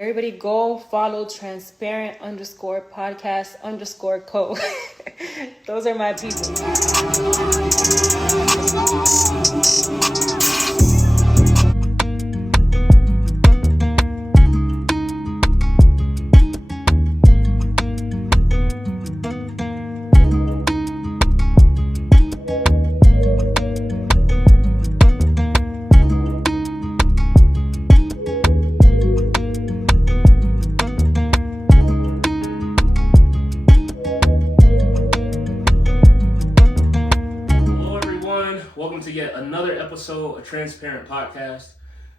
Everybody go follow transparent_podcast_co. Those are my people. Welcome to yet another episode of Transparent Podcast.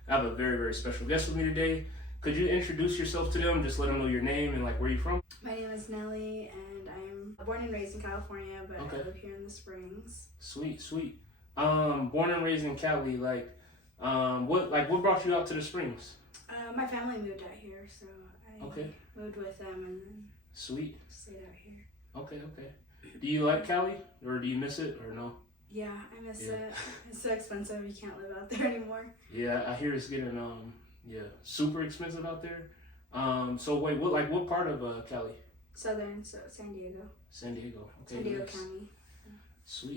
I have a very, very special guest with me today. Could you introduce yourself to them? Just let them know your name and like where you're from. My name is Nellie, and I'm born and raised in California, but I live here in the Springs. Sweet. Born and raised in Cali. What brought you out to the Springs? My family moved out here, so I moved with them and then stayed out here. Okay. Do you like Cali, or do you miss it, or no? Yeah, I miss it. It's so expensive. You can't live out there anymore. Yeah, I hear it's getting super expensive out there. So wait, what part of Cali? Southern, so San Diego. San Diego. Okay. San Diego nice. County.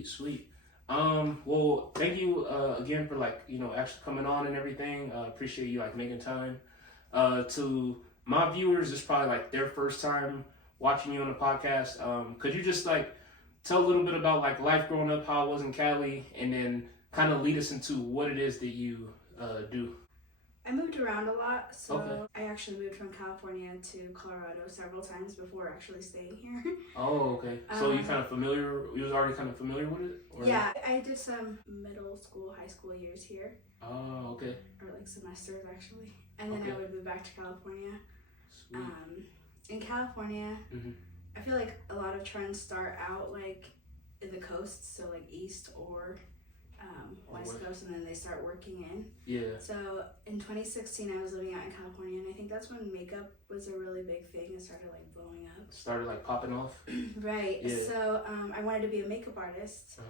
Sweet. Well, thank you again for actually coming on and everything. Appreciate you making time. To my viewers, it's probably their first time watching you on the podcast. Could you just tell a little bit about life growing up, how it was in Cali, and then kind of lead us into what it is that you do? I moved around a lot, so I actually moved from California to Colorado several times before actually staying here. Oh, okay. So you was already kind of familiar with it? Or? Yeah, I did some middle school, high school years here. Oh, okay. Or semesters actually. And then I would move back to California. Sweet. In California, I feel like a lot of trends start out in the coast, so east or west coast, and then they start working in. Yeah. So in 2016, I was living out in California, and I think that's when makeup was a really big thing. It started blowing up. Started popping off. Right. Yeah. So I wanted to be a makeup artist,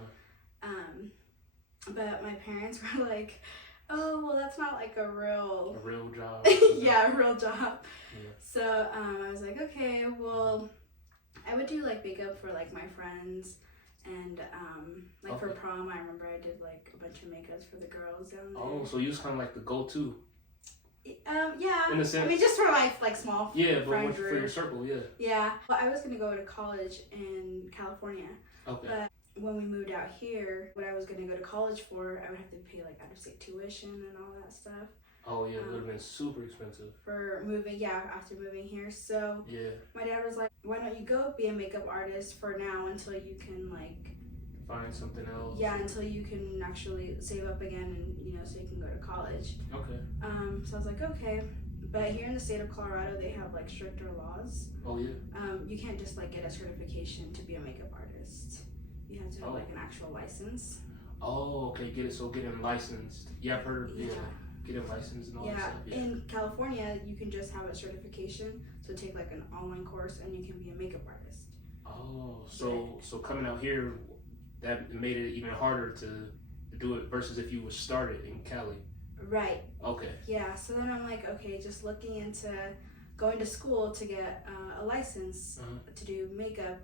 but my parents were like, "Oh, well, that's not a real job." Yeah, a real job. Yeah. So I was like, okay, well, I would do makeup for my friends, and for prom, I remember I did a bunch of makeups for the girls down there. Oh, so you was kind of the go-to. Yeah. In a sense. I mean, just for small. But for your circle, yeah. Yeah. Well, I was gonna go to college in California. Okay. But when we moved out here, what I was gonna go to college for, I would have to pay out-of-state tuition and all that stuff. Oh yeah, it would have been super expensive. For moving, after moving here. So my dad was like, why don't you go be a makeup artist for now until you can find something else. Yeah, until you can actually save up again and so you can go to college. Okay. So I was like, okay. But here in the state of Colorado, they have stricter laws. Oh yeah. You can't just get a certification to be a makeup artist. You have to have an actual license. Oh, okay. Getting licensed. Yeah, I've heard of getting licensed and all that stuff. Yeah. In California, you can just have a certification, so take an online course and you can be a makeup artist. Oh, so coming out here, that made it even harder to do it versus if you was started in Cali. Right. Okay. Yeah, so then I'm okay, just looking into going to school to get a license to do makeup,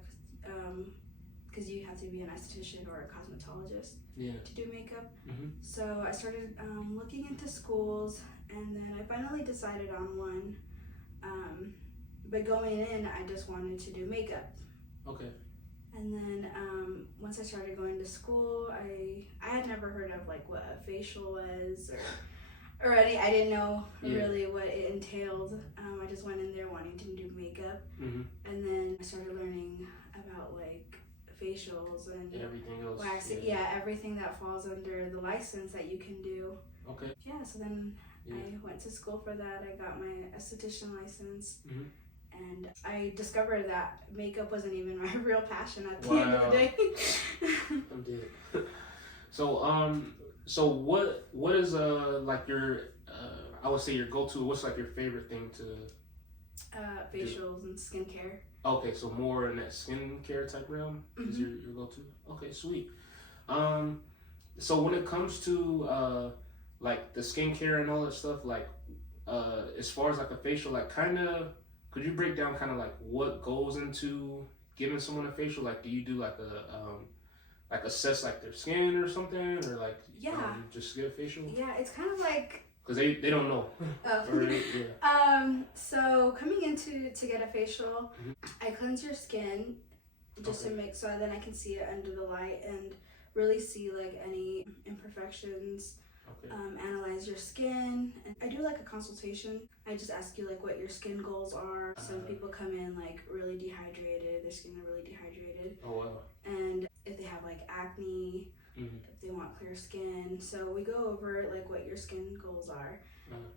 because you have to be an esthetician or a cosmetologist to do makeup. So I started looking into schools, and then I finally decided on one. But going in, I just wanted to do makeup. Okay. And then once I started going to school, I had never heard of what a facial was or any. I didn't know really what it entailed. I just went in there wanting to do makeup, and then I started learning about facials and everything else. Waxing, everything that falls under the license that you can do. Okay. Yeah, so then I went to school for that. I got my esthetician license. And I discovered that makeup wasn't even my real passion at the end of the day. I'm dead. So what is your I would say your go-to? What's your favorite thing to? Facials and skincare. Okay, so more in that skincare type realm is your go-to. Okay, sweet. So when it comes to the skincare and all that stuff, as far as like a facial, like kind of, could you break down kind of like what goes into giving someone a facial? Like, do you do like assess like their skin or something, or like just get a facial? Yeah, it's kind of like, because they don't know. oh. So coming into to get a facial, I cleanse your skin just to make so then I can see it under the light and really see like any imperfections. Analyze your skin. And I do like a consultation. I just ask you like what your skin goals are. Some people come in like really dehydrated, their skin are really dehydrated. Oh wow. And if they have like acne, if they want clear skin. So we go over like what your skin goals are.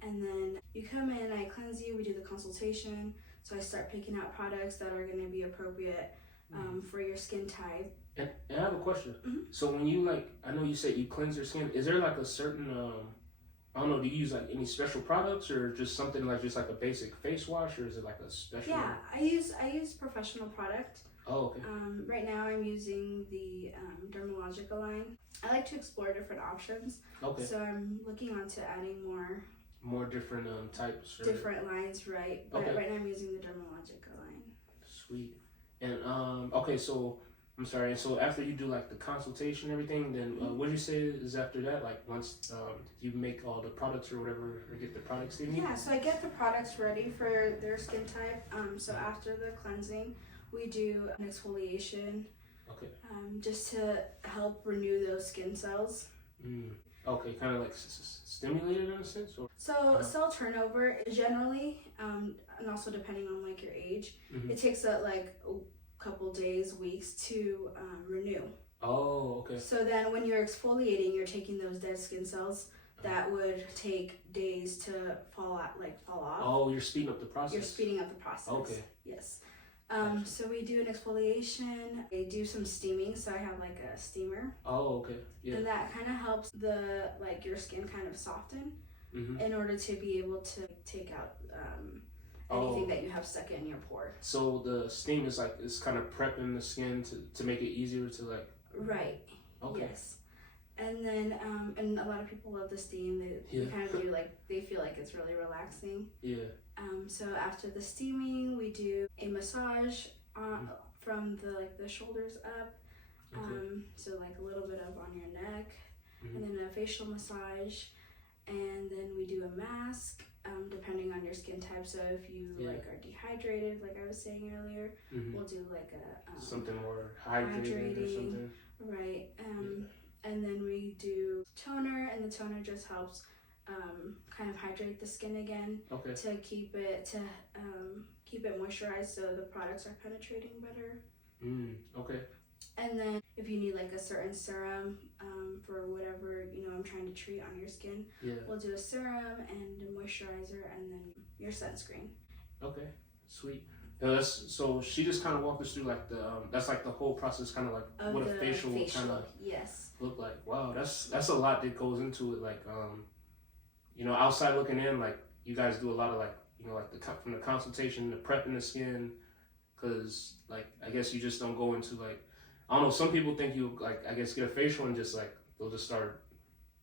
And then you come in, I cleanse you, we do the consultation. So I start picking out products that are going to be appropriate for your skin type. And I have a question. So when you like, I know you said you cleanse your skin. Is there like a certain, I don't know, do you use like any special products or just something like just like a basic face wash, or is it like a special? Yeah, I use professional product. Oh, okay. Right now I'm using the Dermalogica line. I like to explore different options. Okay. So I'm looking onto adding more different types. Or... different lines, right? But right now I'm using the Dermalogica line. Sweet. And okay, so I'm sorry. And so after you do like the consultation and everything, then what do you say is after that? Like once you make all the products or whatever, or get the products they need? Yeah, so I get the products ready for their skin type. So after the cleansing, we do an exfoliation. Okay. Just to help renew those skin cells. Okay, kind of like stimulated in a sense, or cell turnover generally, and also depending on like your age, it takes like a couple days, weeks to renew. Oh, okay. So then when you're exfoliating, you're taking those dead skin cells that would take days to fall off. Oh, you're speeding up the process. You're speeding up the process. Okay. Yes. So we do an exfoliation. I do some steaming, so I have like a steamer. Oh, okay. Yeah. And that kind of helps your skin kind of soften in order to be able to take out anything that you have stuck in your pore. So the steam is like, it's kind of prepping the skin to make it easier to like... Right. Okay. Yes. And then, and a lot of people love the steam. They kind of do they feel like it's really relaxing. Yeah. So after the steaming, we do a massage from the shoulders up. So like a little bit up on your neck, and then a facial massage, and then we do a mask, depending on your skin type. So if you are dehydrated, like I was saying earlier, we'll do like a something more hydrating or something. Right. And then we do toner, and the toner just helps kind of hydrate the skin again to keep it moisturized, so the products are penetrating better. Okay. And then if you need like a certain serum for whatever I'm trying to treat on your skin, we'll do a serum and a moisturizer, and then your sunscreen. Okay, sweet. So she just kind of walked us through like the that's like the whole process, kind of like of what a facial kind of look like. Wow, that's a lot that goes into it. Like outside looking in, like you guys do a lot of like from the consultation, the prepping the skin, because like I guess you just don't go into like, I don't know, some people think you like, I guess, get a facial and just like they'll just start,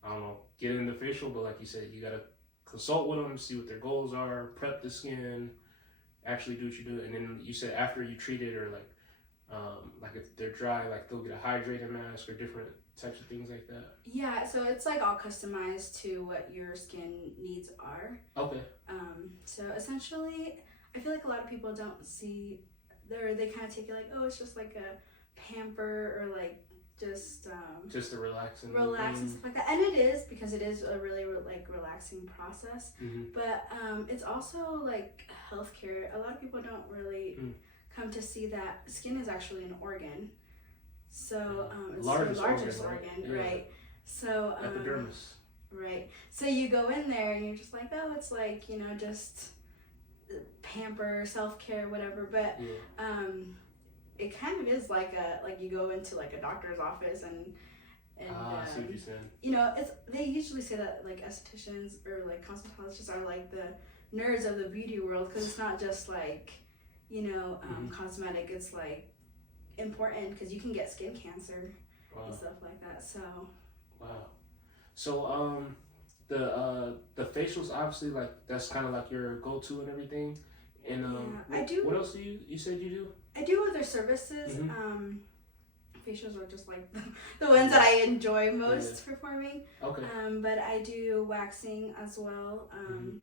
I don't know, getting the facial, but like you said, you gotta consult with them, see what their goals are, prep the skin, actually do what you do. And then you said after you treat it, or like if they're dry, like they'll get a hydrating mask or different types of things like that. Yeah, so it's like all customized to what your skin needs are. Okay. So essentially, I feel like a lot of people don't see, they kind of take it like, oh, it's just like a pamper, or like just a relaxing and stuff like that. And it is, because it is a really relaxing process. But it's also like healthcare. A lot of people don't really come to see that skin is actually an organ. So it's the largest organ, right? So epidermis. Right. So you go in there and you're just like, oh, it's like, just pamper, self-care, whatever. But it kind of is like you go into like a doctor's office and I see what you're saying. They usually say that like estheticians or like cosmetologists are like the nerds of the beauty world, because it's not just like cosmetic. It's like important, because you can get skin cancer and stuff like that. So the facials, obviously, like that's kind of like your go-to and everything. And I do. What else do you said you do? I do other services. Mm-hmm. Facials are just like the ones that I enjoy most performing. Okay. But I do waxing as well.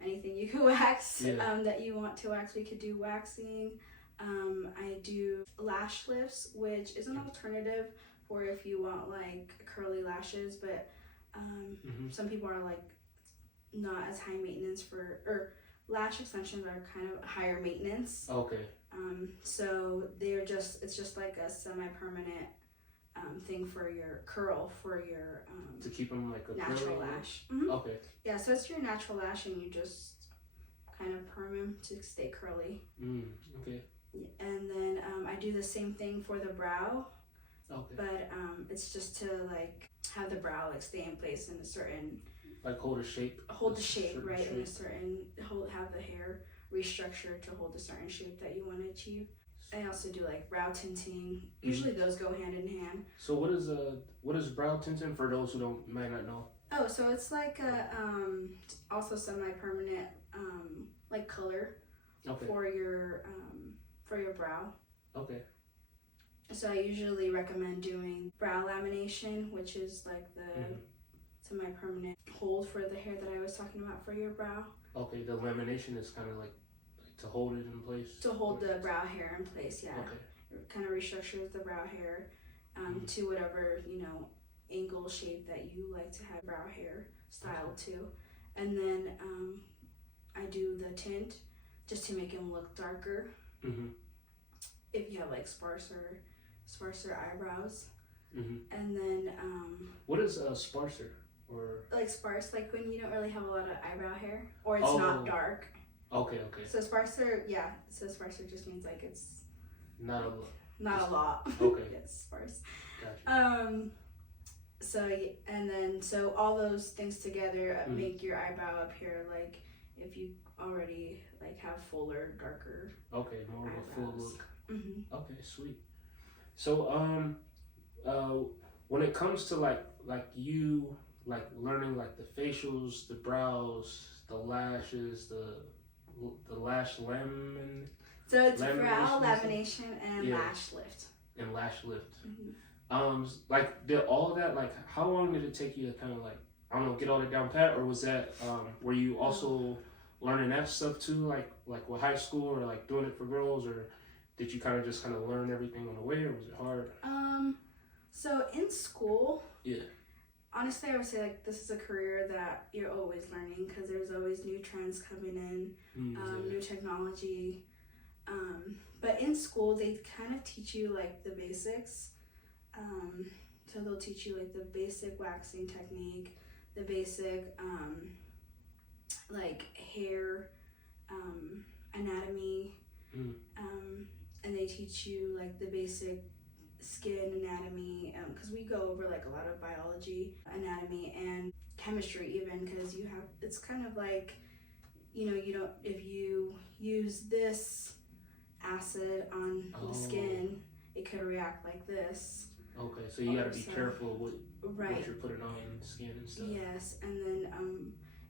Anything you can wax that you want to wax, we could do waxing. I do lash lifts, which is an alternative for if you want like curly lashes, but some people are like not as high maintenance or lash extensions are kind of higher maintenance. Okay. So it's just like a semi-permanent thing for your curl, for your to keep them like a natural curly lash. Okay. Yeah, so it's your natural lash and you just kind of perm them to stay curly. Okay. And then I do the same thing for the brow. Okay. But it's just to like have the brow like stay in place in a certain, like hold the shape, right? shape. In a certain have the hair restructured to hold a certain shape that you want to achieve. I also do like brow tinting. Usually those go hand in hand. So what is brow tinting for those who might not know? Oh, so it's like a also semi-permanent like color for your brow. Okay. So I usually recommend doing brow lamination, which is like the semi-permanent hold for the hair that I was talking about for your brow. Okay, the lamination is kind of like to hold it in place? To hold the brow hair in place, yeah. Okay. It kind of restructures the brow hair to whatever, angle shape that you like to have brow hair style to. And then I do the tint just to make them look darker. If you have like sparser eyebrows. And then what is sparser? Or like sparse, like when you don't really have a lot of eyebrow hair or it's not dark. Okay. So sparser just means like it's not a lot. Okay. It's sparse. Gotcha. So all those things together make your eyebrow appear like if you already like have fuller, darker. Okay, more eyebrows. of a full look. Okay, sweet. So when it comes to like you like learning like the facials, the brows, the lashes, the lash laming. So it's brow lamination and lash lift. And lash lift. Like did all of that, like how long did it take you to kind of like, I don't know, get all that down pat, or was that were you also learning that stuff too, like with high school, or like doing it for girls, or did you kind of learn everything on the way, or was it hard? So in school, yeah. Honestly, I would say like this is a career that you're always learning because there's always new trends coming in, new technology. But in school, they kind of teach you like the basics. So they'll teach you like the basic waxing technique, the basic like hair anatomy, and they teach you like the basic skin anatomy, because we go over like a lot of biology, anatomy, and chemistry even, because it's kind of like, if you use this acid on the skin, it could react like this. Okay, so you gotta be careful what you're putting on the skin and stuff. Yes, and then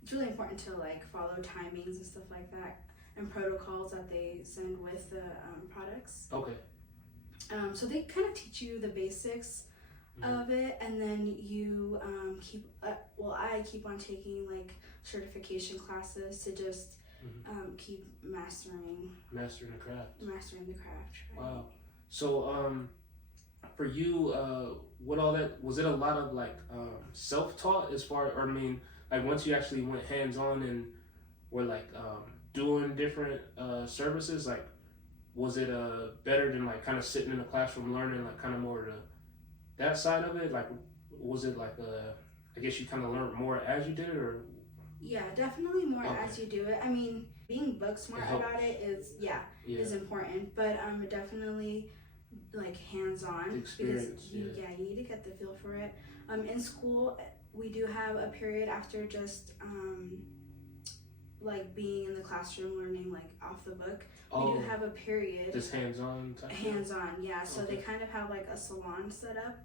it's really important to like follow timings and stuff like that, and protocols that they send with the products. Okay. So they kind of teach you the basics of it, and then you I keep on taking like certification classes to just keep mastering the craft. Right? Wow. So for you, with all that, was it a lot of like self-taught as far, or I mean, like once you actually went hands-on and were like doing different services, like was it better than like kind of sitting in the classroom learning like kind of more that side of it? Like was it like I guess you kind of learned more as you did it, or? Yeah, definitely more as you do it. I mean, being book smart about it is important, but definitely like hands-on, because you need to get the feel for it. In school, we do have a period after just like being in the classroom learning like off the book. We do have a period just hands-on type. Hands-on, yeah. So they kind of have like a salon set up,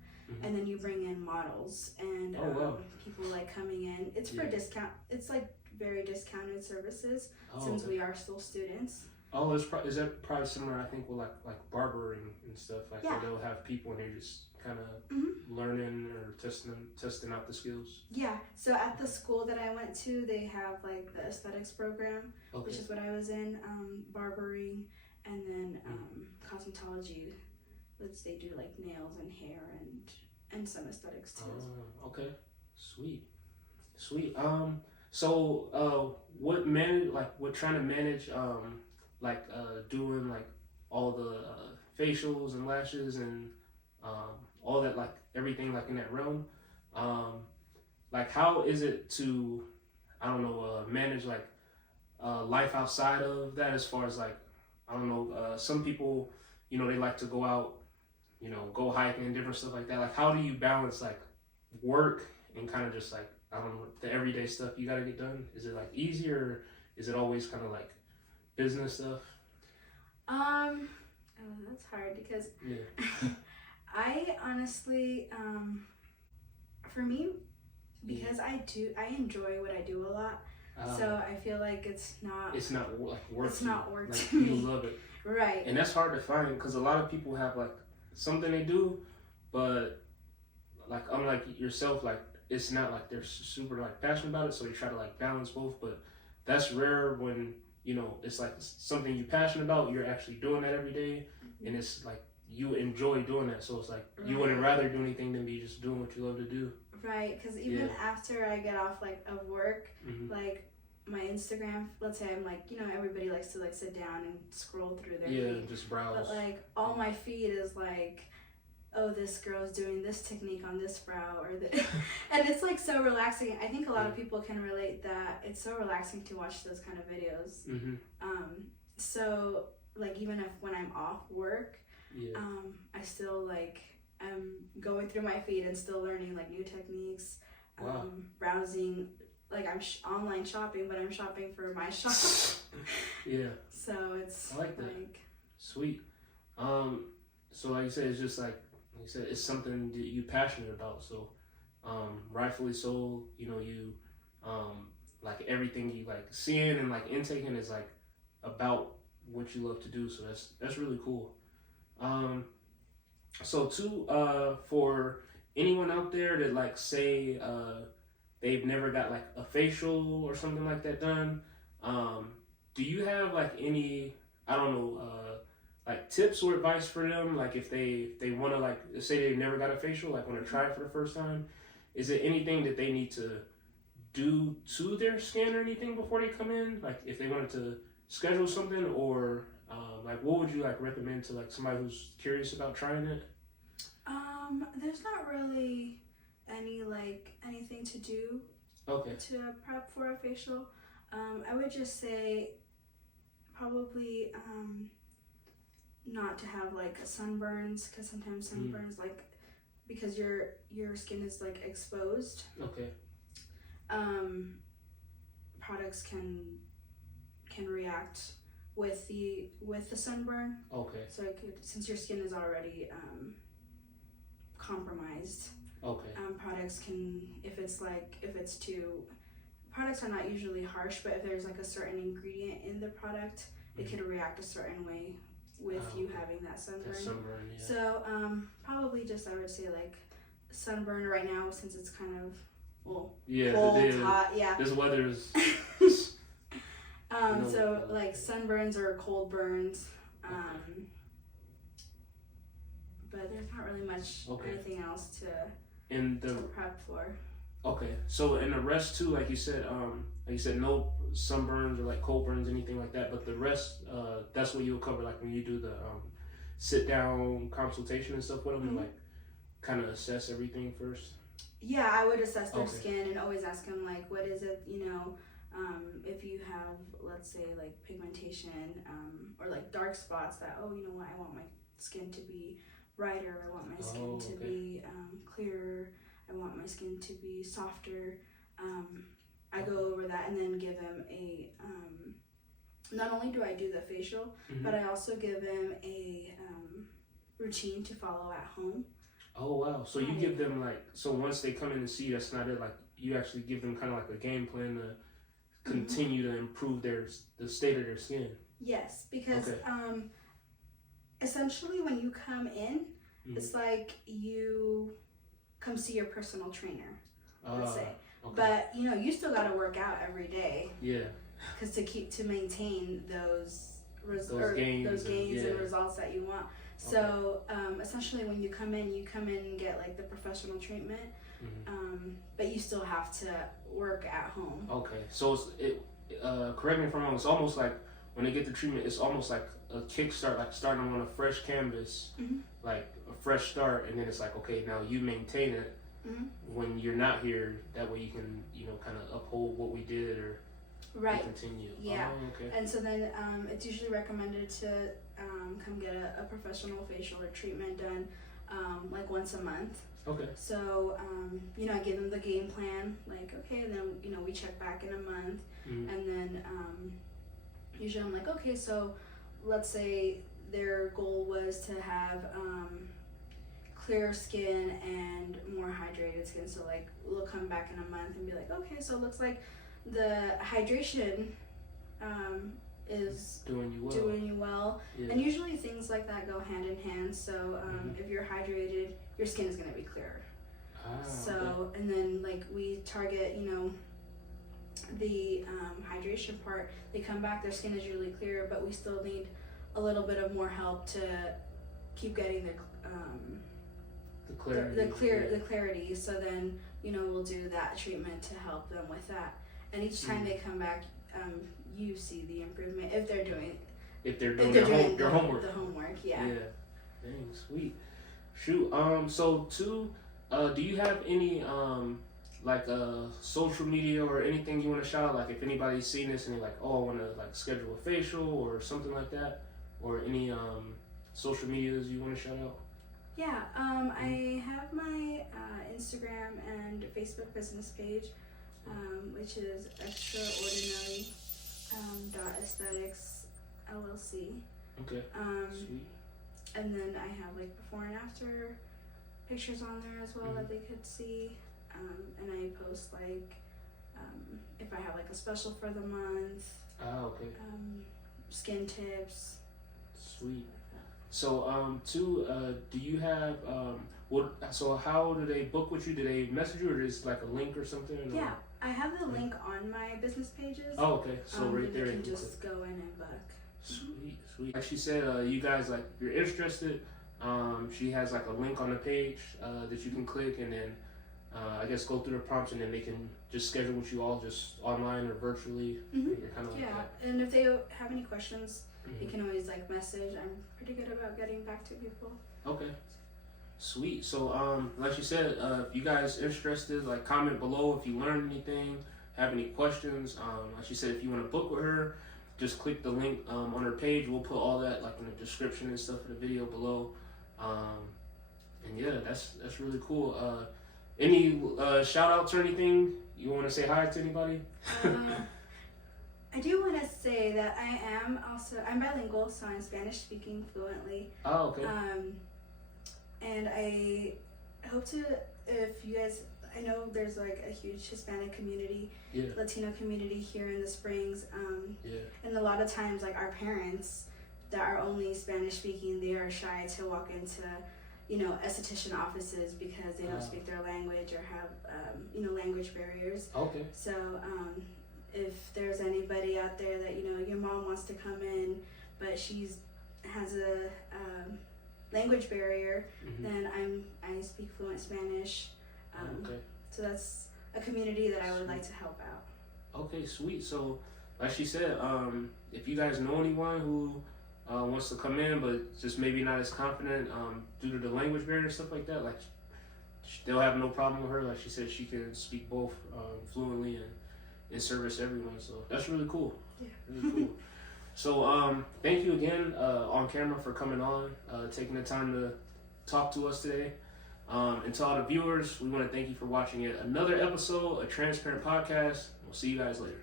and then you bring in models and people like coming in. It's for discount. It's like very discounted services since we are still students. Oh, is that probably similar? I think with like barbering and stuff. Like they'll have people and they're just kind of learning or testing out the skills. Yeah. So at the school that I went to, they have like the aesthetics program, which is what I was in, barbering, and then cosmetology, which they do like nails and hair and some aesthetics too. Okay. Sweet. So what trying to manage doing like all the facials and lashes and all that, like everything like in that realm, like how is it to manage like life outside of that, as far as like some people they like to go out, go hiking and different stuff like that. Like how do you balance like work and kind of just like the everyday stuff you got to get done? Is it like easier, or is it always kind of like business stuff? That's hard because I honestly, for me, because I enjoy what I do a lot, so I feel like it's not like work. It's not work to me. You love it, right? And that's hard to find because a lot of people have like something they do, but like unlike yourself, like it's not like they're super like passionate about it, so they try to like balance both. But that's rare when it's like something you're passionate about, you're actually doing that every day, and it's like you enjoy doing that, so it's like you wouldn't rather do anything than be just doing what you love to do. Right, because even after I get off like of work, like my Instagram, let's say I'm like, everybody likes to like sit down and scroll through their feed, just browse. But like all my feed is like, oh, this girl's doing this technique on this brow, or and it's like so relaxing. I think a lot of people can relate that it's so relaxing to watch those kind of videos. So like even if when I'm off work, I still like I'm going through my feed and still learning like new techniques, browsing. Like I'm online shopping, but I'm shopping for my shop. So it's I like that. Sweet. So like you said, it's just like you said, it's something that you're passionate about. So rightfully so, you like everything you like seeing and like intaking is like about what you love to do. So that's really cool. So too, for anyone out there that like say they've never got like a facial or something like that done, do you have like any like tips or advice for them? Like if they want to like say they've never got a facial, like want to try it for the first time, is it anything that they need to do to their skin or anything before they come in? Like if they wanted to schedule something, or like what would you like recommend to like somebody who's curious about trying it? There's not really anything to do to prep for a facial. I would just say probably not to have like sunburns, because sometimes sunburns like because your skin is like exposed. Products can react with the compromised. So it could, since your skin is already compromised. Products can, products are not usually harsh, but if there's like a certain ingredient in the product, it could react a certain way with you having that sunburn. So probably just I would say like sunburn right now, since it's kind of cold, hot. This weather is. So like sunburns or cold burns. But there's not really much anything else to prep for. So and the rest too, like you said, no sunburns or like cold burns, anything like that. But the rest, that's what you'll cover, like when you do the sit down consultation and stuff with them, and like kind of assess everything first. Yeah, I would assess their skin and always ask them like, what is it, if you have, let's say like pigmentation, or like dark spots that, I want my skin to be brighter, I want my skin to be clearer, I want my skin to be softer. I go over that and then give them not only do I do the facial, but I also give them a routine to follow at home. Oh wow! So you give them like, so once they come in and see, that's not it. Like you actually give them kind of like a game plan to continue to improve the state of their skin. Yes, because essentially when you come in, it's like you come see your personal trainer, let's say. Okay. But you still got to work out every day. Yeah. Because to maintain those gains and results that you want. So essentially, when you come in and get like the professional treatment, but you still have to work at home. Okay, so correct me if I'm wrong. It's almost like when they get the treatment, it's almost like a kickstart, like starting on a fresh canvas, like a fresh start, and then it's like, okay, now you maintain it when you're not here. That way you can kind of uphold what we did or continue. Yeah. Okay. And so then it's usually recommended to come get a professional facial or treatment done like once a month. Okay. So I give them the game plan, like, okay, and then we check back in a month, and then usually I'm like, okay, so let's say their goal was to have clear skin and more hydrated skin. So like we'll come back in a month and be like, okay, so it looks like the hydration is doing you well. Yeah. And usually things like that go hand in hand. So if you're hydrated, your skin is going to be clearer. So and then like we target the hydration part. They come back, their skin is usually clearer, but we still need a little bit of more help to keep getting the clarity. So then we'll do that treatment to help them with that. And each time they come back, you see the improvement if they're doing their homework. The homework, yeah. Yeah. Dang, sweet. Shoot. So do you have any like social media or anything you want to shout out? Like if anybody's seen this and they're like, oh, I want to like schedule a facial or something like that, or any social medias you want to shout out? Yeah. I have my Instagram and Facebook business page. Which is Extraordinellie Esthetics LLC. Okay. Sweet. And then I have like before and after pictures on there as well that they could see. And I post like if I have like a special for the month. Okay. Skin tips. Sweet. So do you have so how do they book with you? Do they message you or is like a link or something? Yeah. Or? I have the link on my business pages. Oh, okay. So right there, you can just go in and book. Sweet, sweet. Like she said, you guys, like, if you're interested, she has like a link on the page that you can click, and then I guess go through the prompts, and then they can just schedule with you all just online or virtually. Kind of like that. And if they have any questions, you can always like message. I'm pretty good about getting back to people. Okay. Sweet. So, like you said, if you guys interested, like comment below if you learned anything, have any questions. Like she said, if you want to book with her, just click the link on her page. We'll put all that like in the description and stuff for the video below. And yeah, that's really cool. Any shout outs or anything you want to say hi to anybody? I do want to say that I'm bilingual, so I'm Spanish speaking fluently. Oh, okay. And I hope to, if you guys, I know there's like a huge Hispanic community, Latino community here in the Springs. And a lot of times, like our parents that are only Spanish speaking, they are shy to walk into, esthetician offices because they don't speak their language or have, language barriers. Okay. So if there's anybody out there that, your mom wants to come in, but has a language barrier, then I speak fluent Spanish. Okay. So that's a community that I would like to help out. Okay, sweet. So like she said, if you guys know anyone who wants to come in but just maybe not as confident due to the language barrier and stuff like that, like they'll have no problem with her. Like she said, she can speak both fluently and service everyone. So that's really cool. Yeah. Really cool. So thank you again on camera for coming on, taking the time to talk to us today. And to all the viewers, we want to thank you for watching yet another episode of Transparent Podcast. We'll see you guys later.